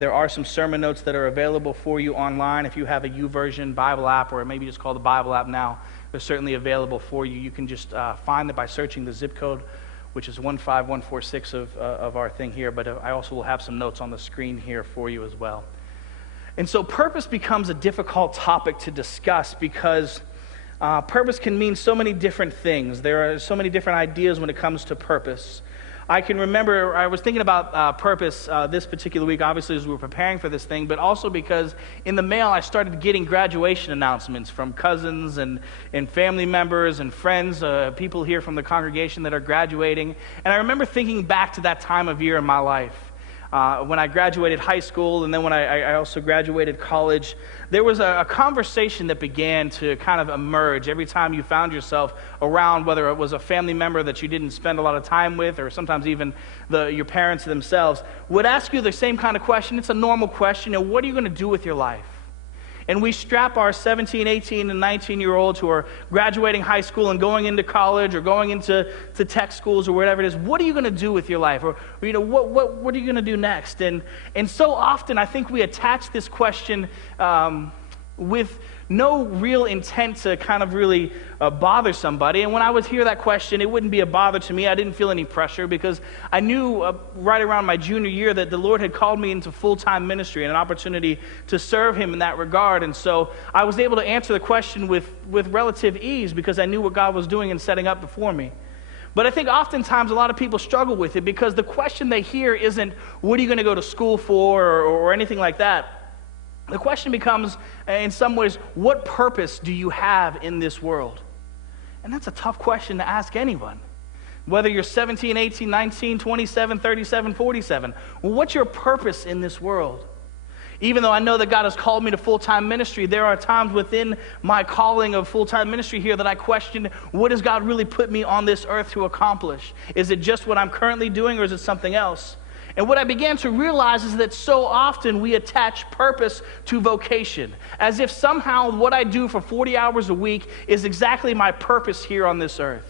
There are some sermon notes that are available for you online. If you have a YouVersion Bible app, or maybe just call the Bible app now, they're certainly available for you. You can just find it by searching the zip code, which is 15146 of our thing here. But I also will have some notes on the screen here for you as well. And so purpose becomes a difficult topic to discuss because purpose can mean so many different things. There are so many different ideas when it comes to purpose. I can remember, I was thinking about purpose this particular week, obviously as we were preparing for this thing, but also because in the mail I started getting graduation announcements from cousins and family members and friends, people here from the congregation that are graduating. And I remember thinking back to that time of year in my life. When I graduated high school and then when I also graduated college, there was a conversation that began to kind of emerge every time you found yourself around, whether it was a family member that you didn't spend a lot of time with or sometimes even your parents themselves, would ask you the same kind of question. It's a normal question. What are you going to do with your life? And we strap our 17, 18, and 19-year-olds who are graduating high school and going into college or going into tech schools or whatever it is. What are you going to do with your life? Or what are you going to do next? And so often I think we attach this question with no real intent to kind of really bother somebody. And when I would hear that question, it wouldn't be a bother to me. I didn't feel any pressure because I knew right around my junior year that the Lord had called me into full-time ministry and an opportunity to serve Him in that regard. And so I was able to answer the question with relative ease because I knew what God was doing and setting up before me. But I think oftentimes a lot of people struggle with it because the question they hear isn't, what are you going to go to school for or anything like that. The question becomes, in some ways, what purpose do you have in this world? And that's a tough question to ask anyone. Whether you're 17, 18, 19, 27, 37, 47. Well, what's your purpose in this world? Even though I know that God has called me to full-time ministry, there are times within my calling of full-time ministry here that I question, what does God really put me on this earth to accomplish? Is it just what I'm currently doing or is it something else? And what I began to realize is that so often we attach purpose to vocation, as if somehow what I do for 40 hours a week is exactly my purpose here on this earth.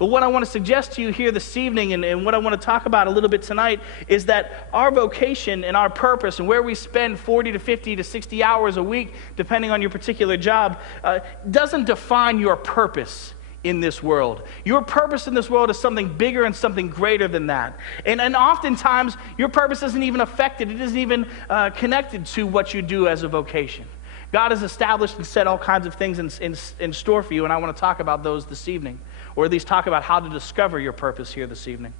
But what I want to suggest to you here this evening, and what I want to talk about a little bit tonight, is that our vocation and our purpose and where we spend 40 to 50 to 60 hours a week, depending on your particular job, doesn't define your purpose in this world. Your purpose in this world is something bigger and something greater than that. And oftentimes, your purpose isn't even affected. It isn't even connected to what you do as a vocation. God has established and set all kinds of things in store for you, and I want to talk about those this evening, or at least talk about how to discover your purpose here this evening.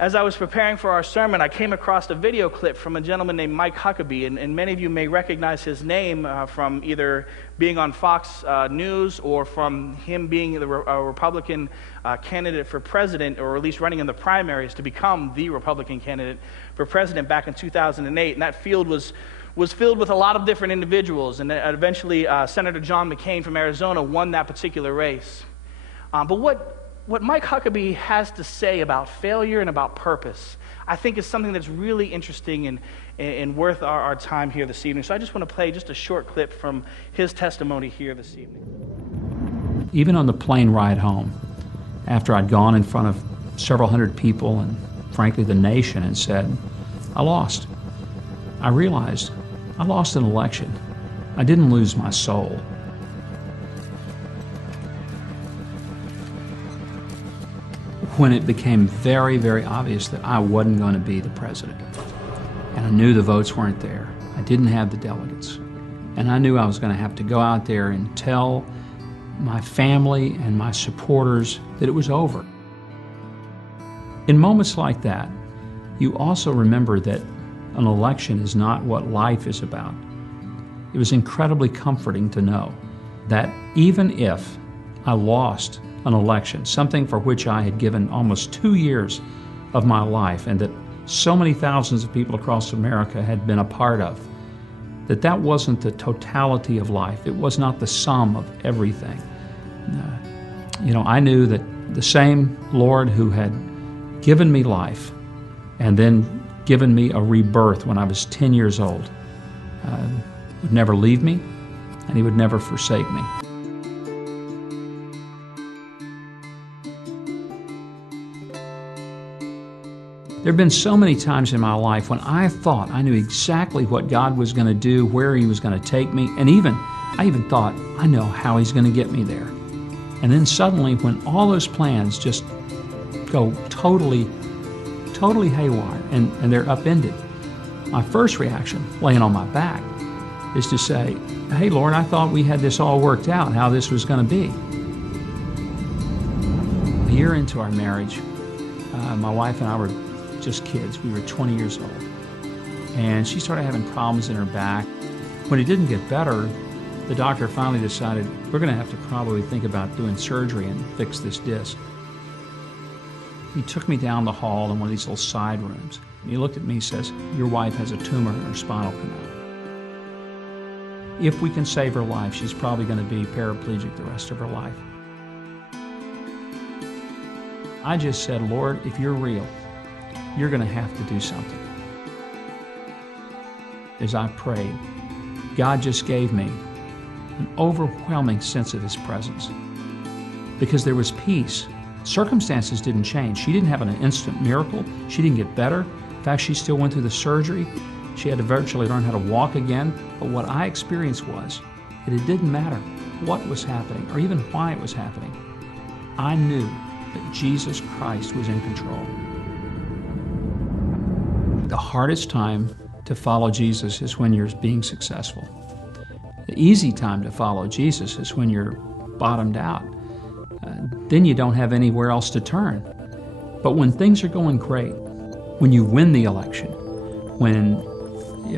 As I was preparing for our sermon, I came across a video clip from a gentleman named Mike Huckabee, and many of you may recognize his name from either being on Fox News or from him being a Republican candidate for president, or at least running in the primaries to become the Republican candidate for president back in 2008. And that field was filled with a lot of different individuals, and eventually Senator John McCain from Arizona won that particular race. But what Mike Huckabee has to say about failure and about purpose, I think is something that's really interesting and worth our time here this evening. So I just want to play just a short clip from his testimony here this evening. Even on the plane ride home, after I'd gone in front of several hundred people and frankly the nation and said, I lost. I realized I lost an election. I didn't lose my soul. When it became very, very obvious that I wasn't going to be the president, and I knew the votes weren't there, I didn't have the delegates, and I knew I was going to have to go out there and tell my family and my supporters that it was over. In moments like that, you also remember that an election is not what life is about. It was incredibly comforting to know that even if I lost an election, something for which I had given almost 2 years of my life and that so many thousands of people across America had been a part of, that wasn't the totality of life. It was not the sum of everything. I knew that the same Lord who had given me life and then given me a rebirth when I was 10 years old would never leave me, and He would never forsake me. There have been so many times in my life when I thought I knew exactly what God was going to do, where He was going to take me, and I even thought, I know how He's going to get me there. And then suddenly, when all those plans just go totally haywire and they're upended, my first reaction, laying on my back, is to say, hey, Lord, I thought we had this all worked out, how this was going to be. A year into our marriage, my wife and I were just kids. We were 20 years old. And she started having problems in her back. When it didn't get better, the doctor finally decided we're going to have to probably think about doing surgery and fix this disc. He took me down the hall in one of these little side rooms. And he looked at me and says, your wife has a tumor in her spinal canal. If we can save her life, she's probably going to be paraplegic the rest of her life. I just said, Lord, if you're real, you're going to have to do something. As I prayed, God just gave me an overwhelming sense of His presence, because there was peace. Circumstances didn't change. She didn't have an instant miracle. She didn't get better. In fact, she still went through the surgery. She had to virtually learn how to walk again. But what I experienced was that it didn't matter what was happening or even why it was happening. I knew that Jesus Christ was in control. The hardest time to follow Jesus is when you're being successful. The easy time to follow Jesus is when you're bottomed out. Then you don't have anywhere else to turn. But when things are going great, when you win the election, when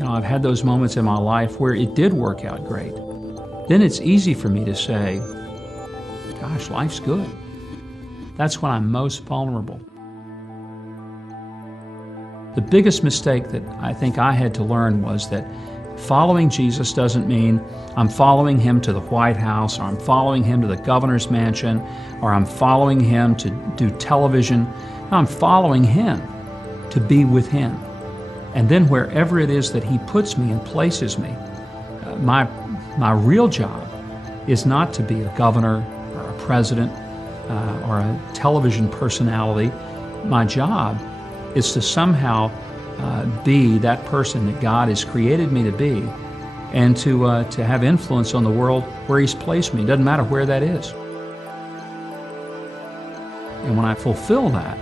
I've had those moments in my life where it did work out great, then it's easy for me to say, gosh, life's good. That's when I'm most vulnerable. The biggest mistake that I think I had to learn was that following Jesus doesn't mean I'm following Him to the White House, or I'm following Him to the governor's mansion, or I'm following Him to do television. No, I'm following Him to be with Him. And then wherever it is that He puts me and places me, my real job is not to be a governor or a president or a television personality. My job is to somehow be that person that God has created me to be, and to have influence on the world where He's placed me. It doesn't matter where that is. And when I fulfill that,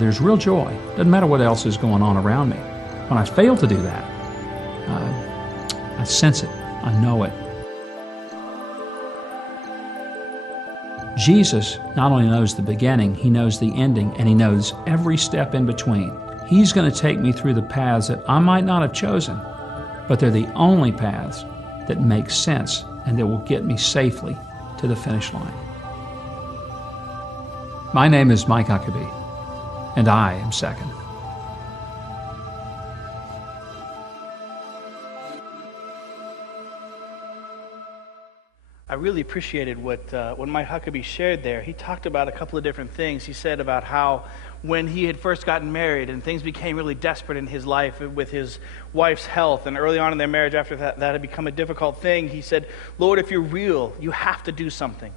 there's real joy. It doesn't matter what else is going on around me. When I fail to do that, I sense it. I know it. Jesus not only knows the beginning, He knows the ending, and He knows every step in between. He's going to take me through the paths that I might not have chosen, but they're the only paths that make sense and that will get me safely to the finish line. My name is Mike Huckabee, and I am second. I really appreciated what Mike Huckabee shared there. He talked about a couple of different things. He said about how when he had first gotten married and things became really desperate in his life with his wife's health, and early on in their marriage after that had become a difficult thing, he said, Lord, if you're real, you have to do something.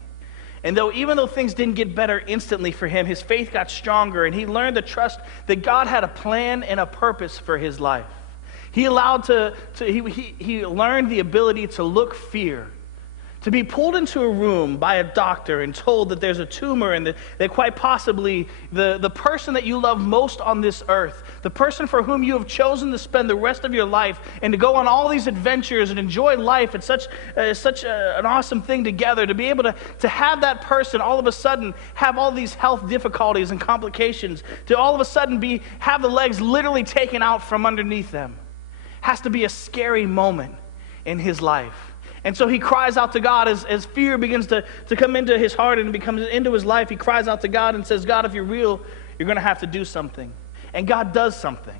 And even though things didn't get better instantly for him, his faith got stronger, and he learned to trust that God had a plan and a purpose for his life. He learned the ability to look fear, to be pulled into a room by a doctor and told that there's a tumor and that quite possibly the person that you love most on this earth, the person for whom you have chosen to spend the rest of your life and to go on all these adventures and enjoy life, it's such an awesome thing together, to be able to have that person all of a sudden have all these health difficulties and complications, to all of a sudden have the legs literally taken out from underneath them, has to be a scary moment in his life. And so he cries out to God as fear begins to come into his heart and becomes into his life. He cries out to God and says, God, if you're real, you're going to have to do something. And God does something.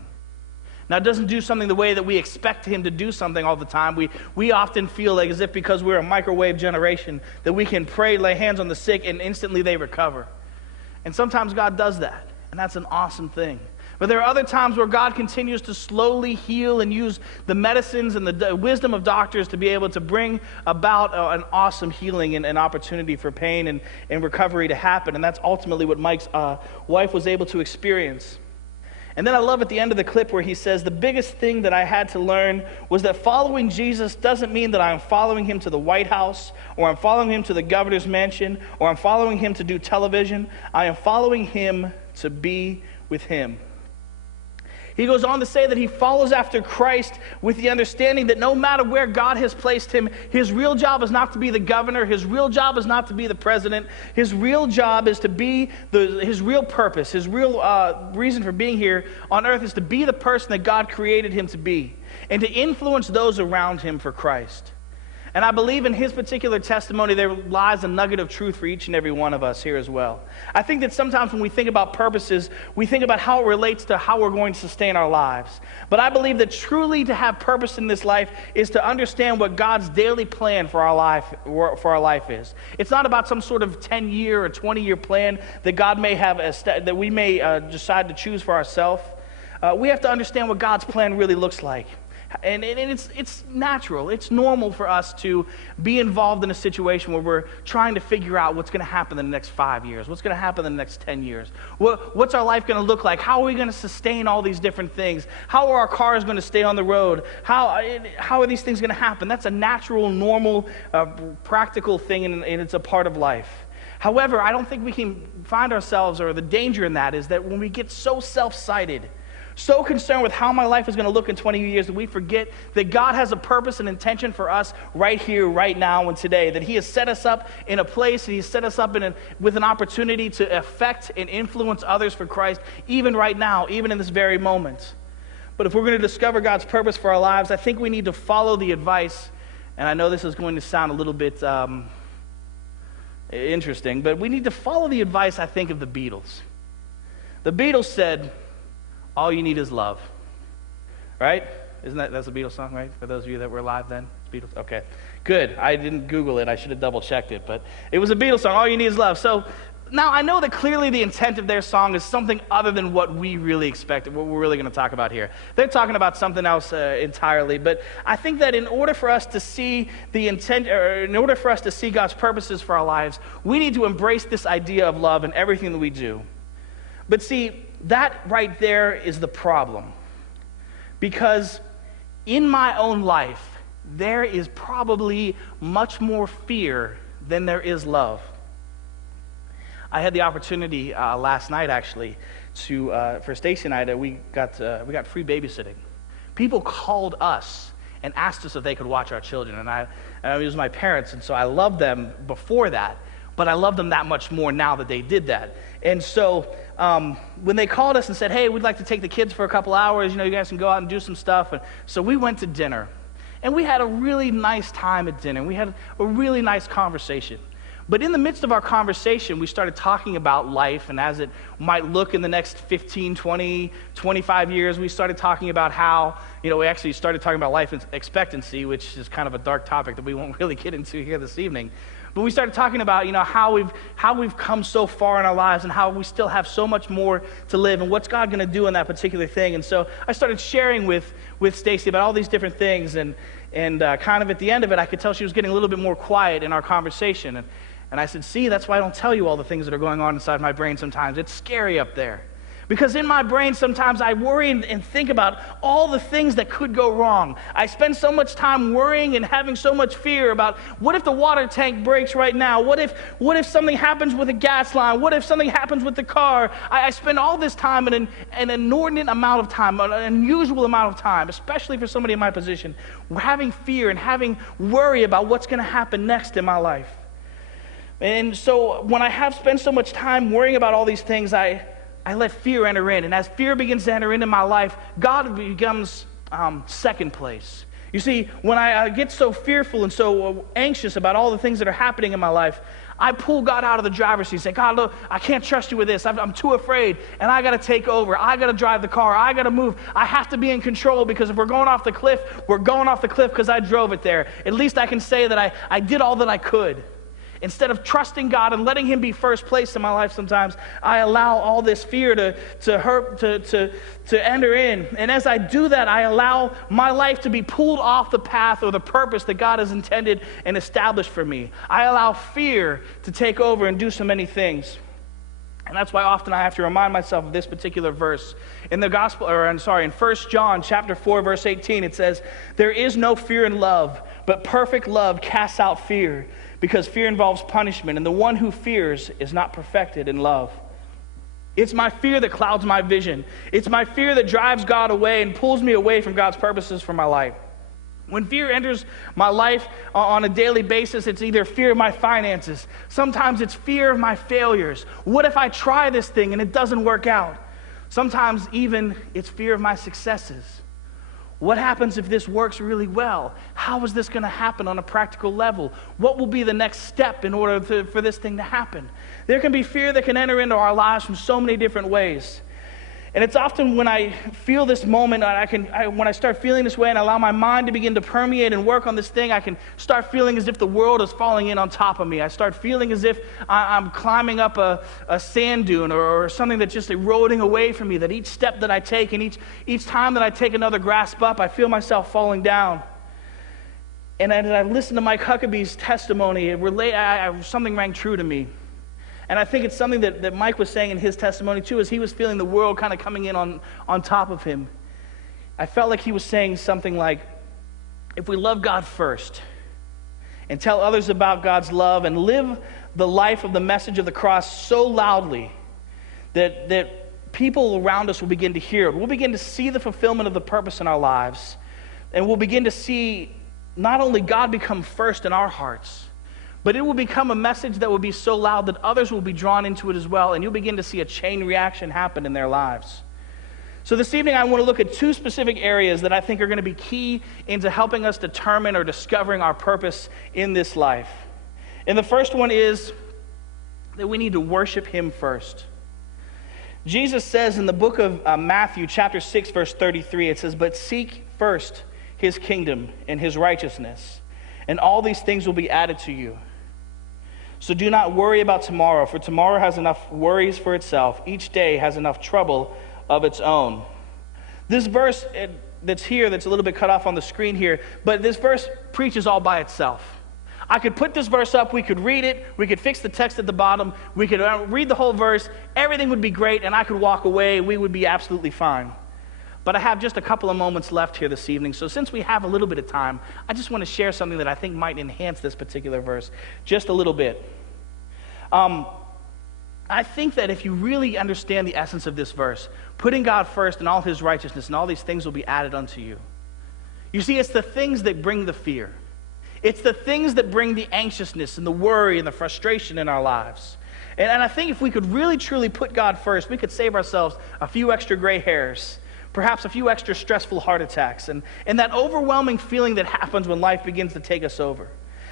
Now, it doesn't do something the way that we expect Him to do something all the time. We often feel like as if because we're a microwave generation that we can pray, lay hands on the sick, and instantly they recover. And sometimes God does that, and that's an awesome thing. But there are other times where God continues to slowly heal and use the medicines and the wisdom of doctors to be able to bring about an awesome healing and an opportunity for pain and recovery to happen. And that's ultimately what Mike's wife was able to experience. And then I love at the end of the clip where he says, the biggest thing that I had to learn was that following Jesus doesn't mean that I'm following him to the White House, or I'm following him to the governor's mansion, or I'm following him to do television. I am following him to be with him. He goes on to say that he follows after Christ with the understanding that no matter where God has placed him, his real job is not to be the governor. His real job is not to be the president. His real job is to be his real purpose. His real reason for being here on earth is to be the person that God created him to be and to influence those around him for Christ. And I believe in his particular testimony there lies a nugget of truth for each and every one of us here as well. I think that sometimes when we think about purposes, we think about how it relates to how we're going to sustain our lives. But I believe that truly to have purpose in this life is to understand what God's daily plan for our life is. It's not about some sort of 10-year or 20-year plan that God may have, that we may decide to choose for ourselves. We have to understand what God's plan really looks like. And it's natural, it's normal for us to be involved in a situation where we're trying to figure out what's going to happen in the next 5 years, what's going to happen in the next 10 years, what's our life going to look like, how are we going to sustain all these different things, how are our cars going to stay on the road, how are these things going to happen. That's a natural, normal, practical thing, and it's a part of life. However, I don't think we can find ourselves, or the danger in that is that when we get so self-sighted, so concerned with how my life is going to look in 20 years that we forget that God has a purpose and intention for us right here, right now, and today. That he has set us up in a place, and he's set us up with an opportunity to affect and influence others for Christ, even right now, even in this very moment. But if we're going to discover God's purpose for our lives, I think we need to follow the advice, and I know this is going to sound a little bit interesting, but we need to follow the advice, I think, of the Beatles. The Beatles said, all you need is love, right? That's a Beatles song, right? For those of you that were alive then, it's Beatles. Okay, good. I didn't Google it. I should have double checked it, but it was a Beatles song. All you need is love. So now I know that clearly the intent of their song is something other than what we really expected, what we're really going to talk about here. They're talking about something else entirely, but I think that in order for us to see the intent, or in order for us to see God's purposes for our lives, we need to embrace this idea of love in everything that we do. But see, that right there is the problem. Because in my own life, there is probably much more fear than there is love. I had the opportunity last night, actually, for Stacy and I, we got free babysitting. People called us and asked us if they could watch our children, and it was my parents, and so I loved them before that, but I love them that much more now that they did that. And so when they called us and said, hey, we'd like to take the kids for a couple hours, you guys can go out and do some stuff. And so we went to dinner, and we had a really nice time at dinner. We had a really nice conversation. But in the midst of our conversation, we started talking about life and as it might look in the next 15, 20, 25 years. We started talking about how, we actually started talking about life expectancy, which is kind of a dark topic that we won't really get into here this evening. But we started talking about, how we've come so far in our lives and how we still have so much more to live and what's God going to do in that particular thing. And so I started sharing with Stacy about all these different things, and kind of at the end of it, I could tell she was getting a little bit more quiet in our conversation. And I said, see, that's why I don't tell you all the things that are going on inside my brain sometimes. It's scary up there. Because in my brain sometimes I worry and think about all the things that could go wrong. I spend so much time worrying and having so much fear about what if the water tank breaks right now? What if something happens with a gas line? What if something happens with the car? I spend all this time, an inordinate amount of time, an unusual amount of time, especially for somebody in my position, having fear and having worry about what's going to happen next in my life. And so when I have spent so much time worrying about all these things, I let fear enter in. And as fear begins to enter into my life, God becomes second place. You see, when I get so fearful and so anxious about all the things that are happening in my life, I pull God out of the driver's seat and say, God, look, I can't trust you with this. I'm too afraid, and I got to take over. I got to drive the car. I got to move. I have to be in control, because if we're going off the cliff, we're going off the cliff because I drove it there. At least I can say that I did all that I could. Instead of trusting God and letting him be first place in my life, sometimes I allow all this fear to enter in. And as I do that, I allow my life to be pulled off the path or the purpose that God has intended and established for me. I allow fear to take over and do so many things. And that's why often I have to remind myself of this particular verse. In the gospel, in 1 John chapter 4, verse 18, it says, "There is no fear in love, but perfect love casts out fear, because fear involves punishment, and the one who fears is not perfected in love." It's my fear that clouds my vision. It's my fear that drives God away and pulls me away from God's purposes for my life. When fear enters my life on a daily basis, it's either fear of my finances. Sometimes it's fear of my failures. What if I try this thing and it doesn't work out? Sometimes even it's fear of my successes. What happens if this works really well? How is this going to happen on a practical level? What will be the next step in order for this thing to happen? There can be fear that can enter into our lives from so many different ways. And it's often when I feel this moment, when I start feeling this way and allow my mind to begin to permeate and work on this thing, I can start feeling as if the world is falling in on top of me. I start feeling as if I'm climbing up a sand dune or something that's just eroding away from me, that each step that I take and each time that I take another grasp up, I feel myself falling down. And as I listened to Mike Huckabee's testimony, something rang true to me. And I think it's something that Mike was saying in his testimony too, as he was feeling the world kind of coming in on top of him. I felt like he was saying something like, if we love God first and tell others about God's love and live the life of the message of the cross so loudly that people around us will begin to hear it. We'll begin to see the fulfillment of the purpose in our lives. And we'll begin to see not only God become first in our hearts, but it will become a message that will be so loud that others will be drawn into it as well, and you'll begin to see a chain reaction happen in their lives. So this evening I want to look at two specific areas that I think are going to be key into helping us determine or discovering our purpose in this life. And the first one is that we need to worship Him first. Jesus says in the book of Matthew chapter 6 verse 33, it says, "But seek first His kingdom and His righteousness, and all these things will be added to you. So do not worry about tomorrow, for tomorrow has enough worries for itself. Each day has enough trouble of its own." This verse that's here, that's a little bit cut off on the screen here, but this verse preaches all by itself. I could put this verse up, we could read it, we could fix the text at the bottom, we could read the whole verse, everything would be great, and I could walk away, we would be absolutely fine. But I have just a couple of moments left here this evening, so since we have a little bit of time, I just want to share something that I think might enhance this particular verse just a little bit. I think that if you really understand the essence of this verse, putting God first and all His righteousness and all these things will be added unto you. You see, it's the things that bring the fear. It's the things that bring the anxiousness and the worry and the frustration in our lives. And I think if we could really truly put God first, we could save ourselves a few extra gray hairs, perhaps a few extra stressful heart attacks, and that overwhelming feeling that happens when life begins to take us over.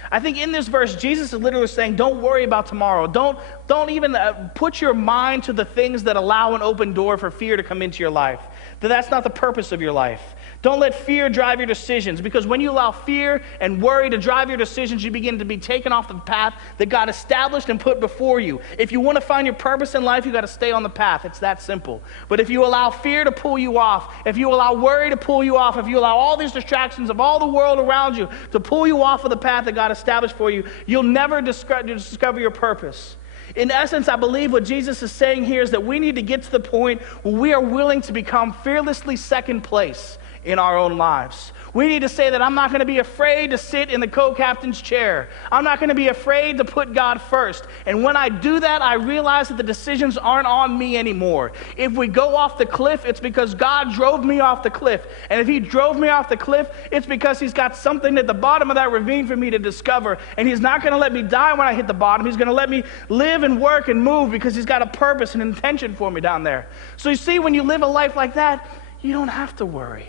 I think in this verse, Jesus is literally saying, don't worry about tomorrow. Don't even put your mind to the things that allow an open door for fear to come into your life. That's not the purpose of your life. Don't let fear drive your decisions, because when you allow fear and worry to drive your decisions, you begin to be taken off the path that God established and put before you. If you want to find your purpose in life, you got to stay on the path. It's that simple. But if you allow fear to pull you off, if you allow worry to pull you off, if you allow all these distractions of all the world around you to pull you off of the path that God established for you, you'll never discover your purpose. In essence, I believe what Jesus is saying here is that we need to get to the point where we are willing to become fearlessly second place in our own lives. We need to say that I'm not going to be afraid to sit in the co-captain's chair. I'm not going to be afraid to put God first. And when I do that, I realize that the decisions aren't on me anymore. If we go off the cliff, it's because God drove me off the cliff. And if He drove me off the cliff, it's because He's got something at the bottom of that ravine for me to discover. And He's not going to let me die when I hit the bottom. He's going to let me live and work and move, because He's got a purpose and intention for me down there. So you see, when you live a life like that, you don't have to worry.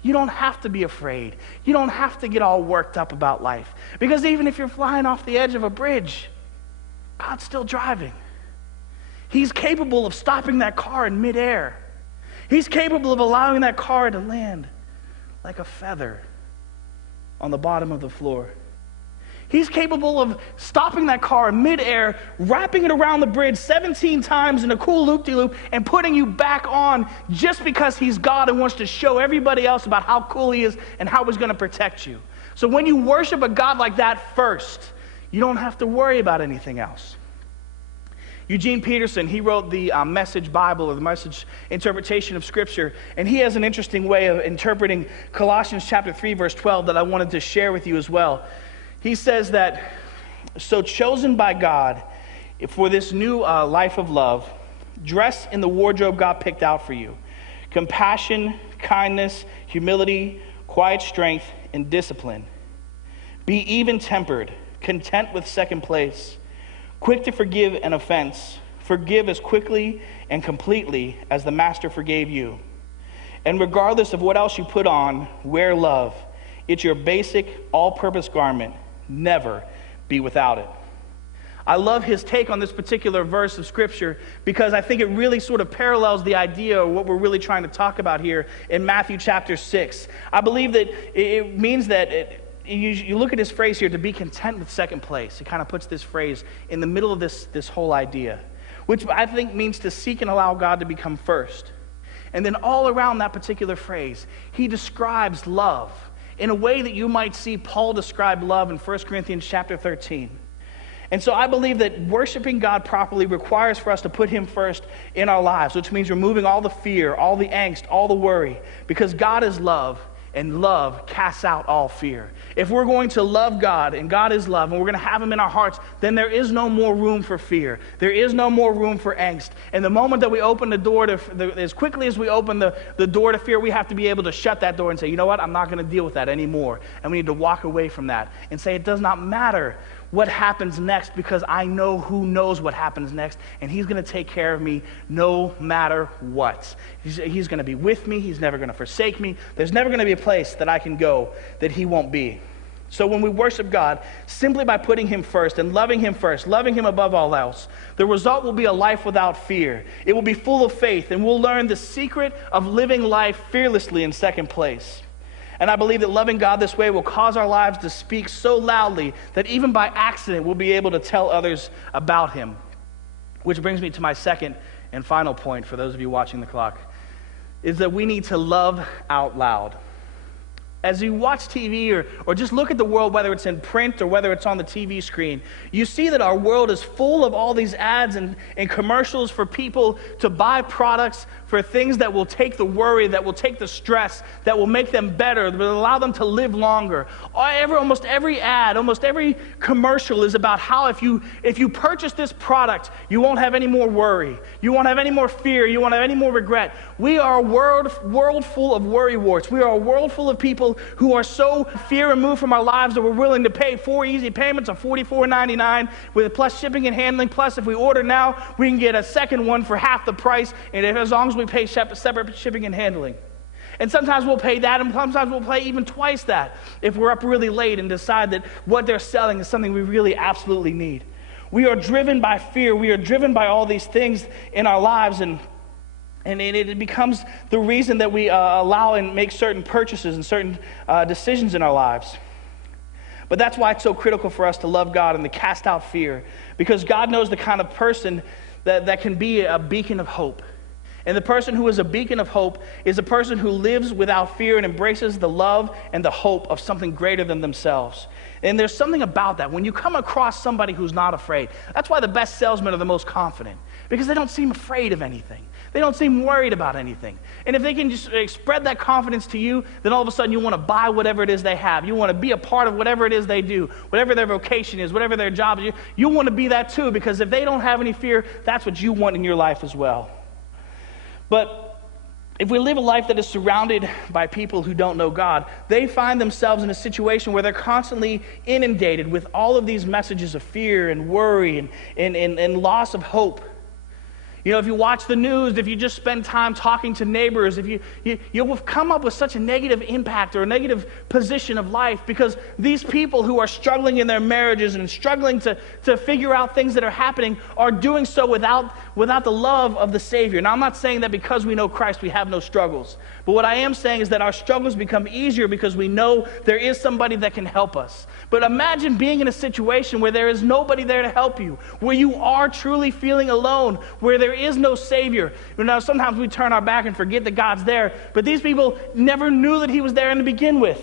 You don't have to be afraid. You don't have to get all worked up about life. Because even if you're flying off the edge of a bridge, God's still driving. He's capable of stopping that car in midair. He's capable of allowing that car to land like a feather on the bottom of the floor. He's capable of stopping that car in midair, wrapping it around the bridge 17 times in a cool loop-de-loop, and putting you back on just because He's God and wants to show everybody else about how cool He is and how He's going to protect you. So when you worship a God like that first, you don't have to worry about anything else. Eugene Peterson, he wrote the Message Bible, or the Message interpretation of Scripture, and he has an interesting way of interpreting Colossians chapter 3, verse 12 that I wanted to share with you as well. He says that, so chosen by God for this new life of love, dress in the wardrobe God picked out for you. Compassion, kindness, humility, quiet strength, and discipline. Be even-tempered, content with second place, quick to forgive an offense. Forgive as quickly and completely as the Master forgave you. And regardless of what else you put on, wear love. It's your basic, all-purpose garment. Never be without it. I love his take on this particular verse of Scripture because I think it really sort of parallels the idea of what we're really trying to talk about here in Matthew chapter 6. I believe that it means that you look at his phrase here, to be content with second place. He kind of puts this phrase in the middle of this whole idea, which I think means to seek and allow God to become first. And then all around that particular phrase, he describes love in a way that you might see Paul describe love in 1 Corinthians chapter 13. And so I believe that worshiping God properly requires for us to put him first in our lives, which means removing all the fear, all the angst, all the worry, because God is love, and love casts out all fear. If we're going to love God, and God is love, and we're going to have him in our hearts, then there is no more room for fear. There is no more room for angst. And the moment that we open the door as quickly as we open the door to fear, we have to be able to shut that door and say, you know what, I'm not going to deal with that anymore. And we need to walk away from that and say, it does not matter what happens next, because I know who knows what happens next, and he's going to take care of me no matter what. He's going to be with me. He's never going to forsake me. There's never going to be a place that I can go that he won't be. So when we worship God, simply by putting him first and loving him first, loving him above all else, the result will be a life without fear. It will be full of faith, and we'll learn the secret of living life fearlessly in second place. And I believe that loving God this way will cause our lives to speak so loudly that even by accident we'll be able to tell others about him. Which brings me to my second and final point for those of you watching the clock, is that we need to love out loud. As you watch TV or just look at the world, whether it's in print or whether it's on the TV screen, you see that our world is full of all these ads and commercials for people to buy products, for things that will take the worry, that will take the stress, that will make them better, that will allow them to live longer. Almost every ad, almost every commercial is about how if you purchase this product, you won't have any more worry, you won't have any more fear, you won't have any more regret. We are a world full of worry warts. We are a world full of people who are so fear removed from our lives that we're willing to pay 4 easy payments of $44.99 with plus shipping and handling. Plus, if we order now, we can get a second one for half the price, and as long as we pay separate shipping and handling. And sometimes we'll pay that, and sometimes we'll pay even twice that if we're up really late and decide that what they're selling is something we really absolutely need. We are driven by fear. We are driven by all these things in our lives, and it becomes the reason that we allow and make certain purchases and certain decisions in our lives. But that's why it's so critical for us to love God and to cast out fear, because God knows the kind of person that can be a beacon of hope. And the person who is a beacon of hope is a person who lives without fear and embraces the love and the hope of something greater than themselves. And there's something about that. When you come across somebody who's not afraid, that's why the best salesmen are the most confident, because they don't seem afraid of anything. They don't seem worried about anything. And if they can just spread that confidence to you, then all of a sudden you want to buy whatever it is they have. You want to be a part of whatever it is they do, whatever their vocation is, whatever their job is. You want to be that too, because if they don't have any fear, that's what you want in your life as well. But if we live a life that is surrounded by people who don't know God, they find themselves in a situation where they're constantly inundated with all of these messages of fear and worry and loss of hope. You know, if you watch the news, if you just spend time talking to neighbors, if you'll come up with such a negative impact or a negative position of life, because these people who are struggling in their marriages and struggling to figure out things that are happening are doing so without the love of the Savior. Now, I'm not saying that because we know Christ we have no struggles, but what I am saying is that our struggles become easier because we know there is somebody that can help us. But imagine being in a situation where there is nobody there to help you, where you are truly feeling alone, where there is no Savior. You know, sometimes we turn our back and forget that God's there, but these people never knew that He was there to begin with.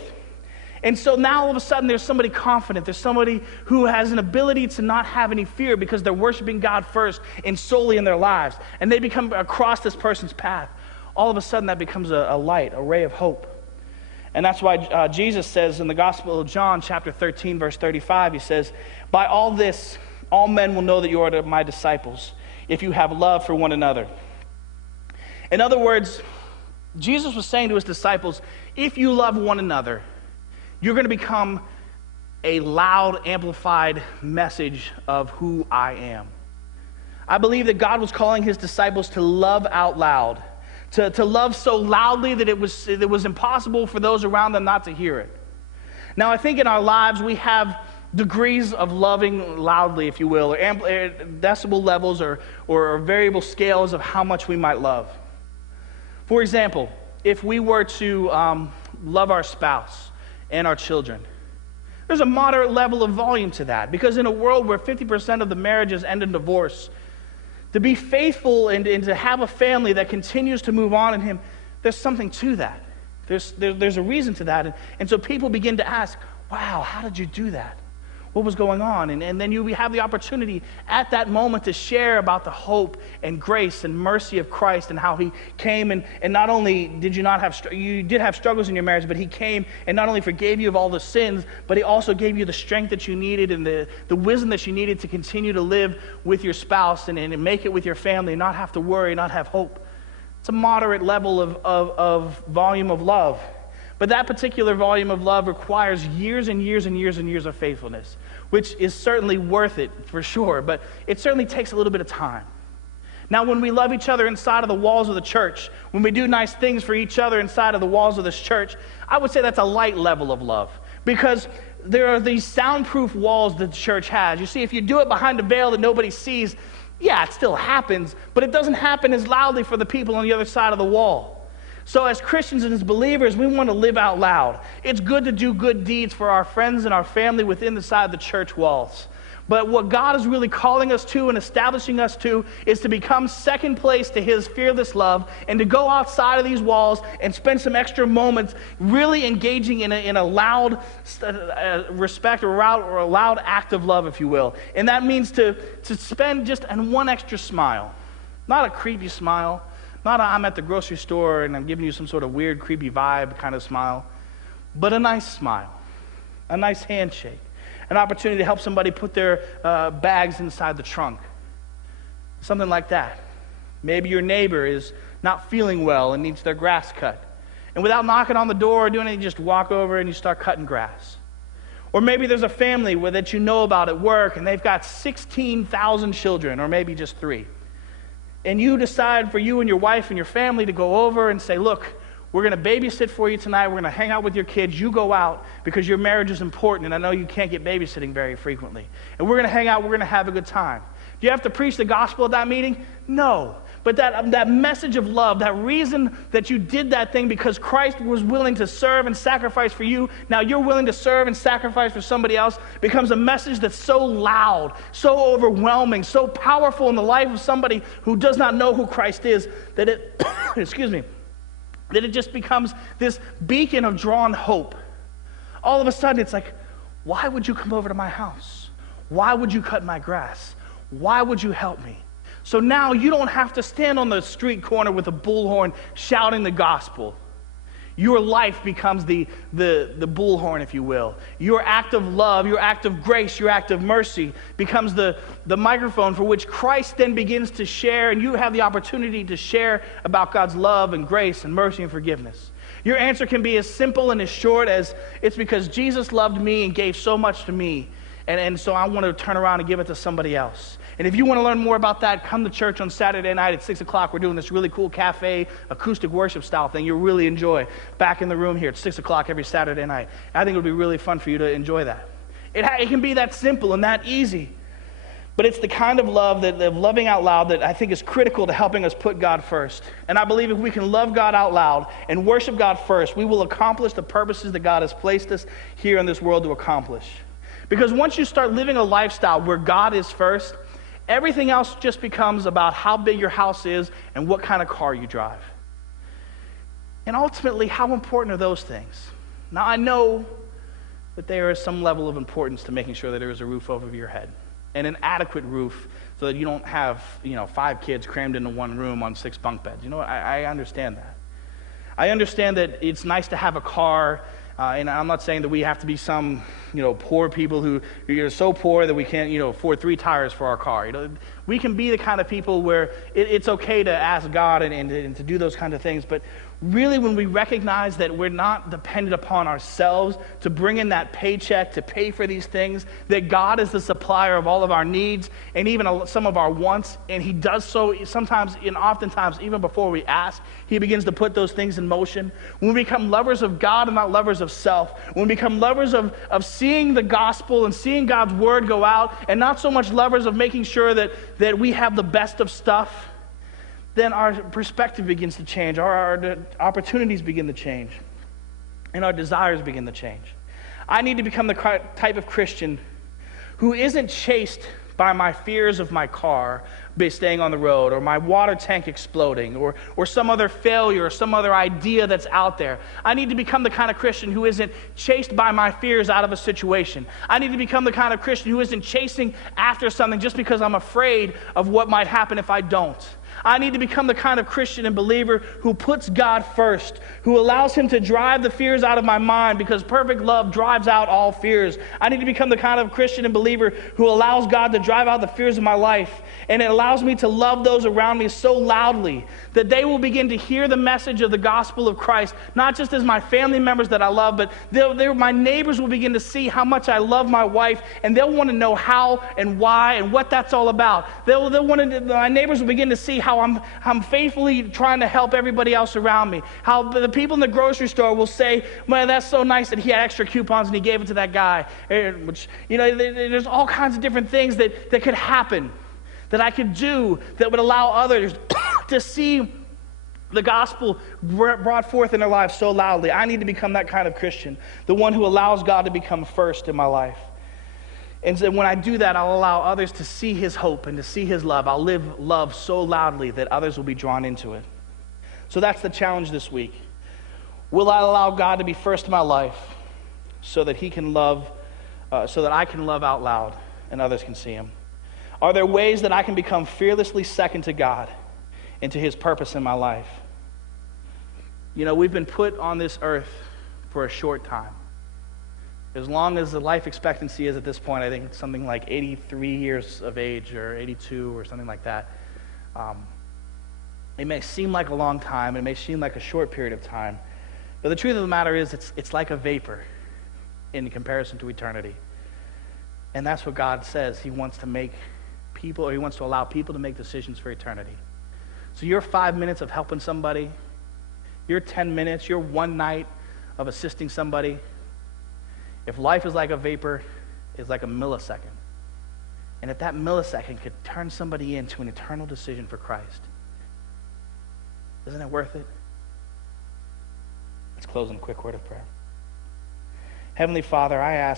And so now all of a sudden there's somebody confident. There's somebody who has an ability to not have any fear because they're worshiping God first and solely in their lives. And they become across this person's path. All of a sudden that becomes a light, a ray of hope. And that's why Jesus says in the Gospel of John, chapter 13, verse 35, he says, "By all this, all men will know that you are my disciples, if you have love for one another." In other words, Jesus was saying to his disciples, if you love one another, you're going to become a loud, amplified message of who I am. I believe that God was calling his disciples to love out loud, to love so loudly that it was impossible for those around them not to hear it. Now, I think in our lives we have degrees of loving loudly, if you will, or decibel levels or variable scales of how much we might love. For example, if we were to love our spouse and our children, there's a moderate level of volume to that, because in a world where 50% of the marriages end in divorce, to be faithful and to have a family that continues to move on in him, there's something to that. There's a reason to that. And so people begin to ask, wow, how did you do that? What was going on? And then you have the opportunity at that moment to share about the hope and grace and mercy of Christ and how he came and not only did you did have struggles in your marriage, but he came and not only forgave you of all the sins, but he also gave you the strength that you needed and the wisdom that you needed to continue to live with your spouse and make it with your family and not have to worry, not have hope. It's a moderate level of volume of love. But that particular volume of love requires years and years and years and years of faithfulness, which is certainly worth it for sure, but it certainly takes a little bit of time. Now, when we love each other inside of the walls of the church, when we do nice things for each other inside of the walls of this church, I would say that's a light level of love, because there are these soundproof walls that the church has. You see, if you do it behind a veil that nobody sees, yeah, it still happens, but it doesn't happen as loudly for the people on the other side of the wall. So as Christians and as believers, we want to live out loud. It's good to do good deeds for our friends and our family within the side of the church walls. But what God is really calling us to and establishing us to is to become second place to his fearless love and to go outside of these walls and spend some extra moments really engaging in a loud respect or a loud act of love, if you will. And that means to spend just one extra smile. Not a creepy smile. Not I'm at the grocery store and I'm giving you some sort of weird, creepy vibe kind of smile, but a nice smile, a nice handshake, an opportunity to help somebody put their bags inside the trunk, something like that. Maybe your neighbor is not feeling well and needs their grass cut, and without knocking on the door or doing anything, you just walk over and you start cutting grass. Or maybe there's a family that you know about at work and they've got 16,000 children, or maybe just 3. And you decide for you and your wife and your family to go over and say, look, we're going to babysit for you tonight. We're going to hang out with your kids. You go out because your marriage is important, and I know you can't get babysitting very frequently. And we're going to hang out. We're going to have a good time. Do you have to preach the gospel at that meeting? No. But that message of love, that reason that you did that thing because Christ was willing to serve and sacrifice for you, now you're willing to serve and sacrifice for somebody else, becomes a message that's so loud, so overwhelming, so powerful in the life of somebody who does not know who Christ is, that it, that it just becomes this beacon of drawn hope. All of a sudden it's like, why would you come over to my house? Why would you cut my grass? Why would you help me? So now you don't have to stand on the street corner with a bullhorn shouting the gospel. Your life becomes the bullhorn, if you will. Your act of love, your act of grace, your act of mercy becomes the microphone for which Christ then begins to share, and you have the opportunity to share about God's love and grace and mercy and forgiveness. Your answer can be as simple and as short as, it's because Jesus loved me and gave so much to me, and so I want to turn around and give it to somebody else. And if you want to learn more about that, come to church on Saturday night at 6 o'clock. We're doing this really cool cafe, acoustic worship style thing you'll really enjoy. Back in the room here at 6 o'clock every Saturday night. I think it would be really fun for you to enjoy that. It can be that simple and that easy. But it's the kind of love, of loving out loud, that I think is critical to helping us put God first. And I believe if we can love God out loud and worship God first, we will accomplish the purposes that God has placed us here in this world to accomplish. Because once you start living a lifestyle where God is first, everything else just becomes about how big your house is and what kind of car you drive. And ultimately, how important are those things? Now, I know that there is some level of importance to making sure that there is a roof over your head, and an adequate roof so that you don't have, 5 kids crammed into one room on 6 bunk beds. You know what? I understand that. I understand that it's nice to have a car, and I'm not saying that we have to be some, poor people who are so poor that we can't, afford 3 tires for our car. We can be the kind of people where it's okay to ask God and to do those kind of things, but really, when we recognize that we're not dependent upon ourselves to bring in that paycheck to pay for these things, that God is the supplier of all of our needs and even some of our wants, and He does so sometimes and oftentimes even before we ask, He begins to put those things in motion. When we become lovers of God and not lovers of self, when we become lovers of seeing the gospel and seeing God's word go out, and not so much lovers of making sure that we have the best of stuff, then our perspective begins to change, our opportunities begin to change, and our desires begin to change. I need to become the type of Christian who isn't chased by my fears of my car staying on the road, or my water tank exploding, or some other failure, or some other idea that's out there. I need to become the kind of Christian who isn't chased by my fears out of a situation. I need to become the kind of Christian who isn't chasing after something just because I'm afraid of what might happen if I don't. I need to become the kind of Christian and believer who puts God first, who allows Him to drive the fears out of my mind, because perfect love drives out all fears. I need to become the kind of Christian and believer who allows God to drive out the fears of my life, and it allows me to love those around me so loudly that they will begin to hear the message of the gospel of Christ, not just as my family members that I love, but my neighbors will begin to see how much I love my wife, and they'll want to know how and why and what that's all about. My neighbors will begin to see how I'm faithfully trying to help everybody else around me. How the people in the grocery store will say, "Man, that's so nice that he had extra coupons and he gave it to that guy." Which, there's all kinds of different things that could happen, that I could do, that would allow others to see the gospel brought forth in their lives so loudly. I need to become that kind of Christian, the one who allows God to become first in my life. And so when I do that, I'll allow others to see His hope and to see His love. I'll live love so loudly that others will be drawn into it. So that's the challenge this week. Will I allow God to be first in my life so that I can love out loud and others can see Him? Are there ways that I can become fearlessly second to God and to His purpose in my life? We've been put on this earth for a short time. As long as the life expectancy is at this point, I think it's something like 83 years of age, or 82 or something like that. It may seem like a long time, it may seem like a short period of time, but the truth of the matter is it's like a vapor in comparison to eternity. And that's what God says. He wants to He wants to allow people to make decisions for eternity. So your 5 minutes of helping somebody, your 10 minutes, your one night of assisting somebody, if life is like a vapor, it's like a millisecond. And if that millisecond could turn somebody into an eternal decision for Christ, isn't it worth it? Let's close in a quick word of prayer. Heavenly Father, I ask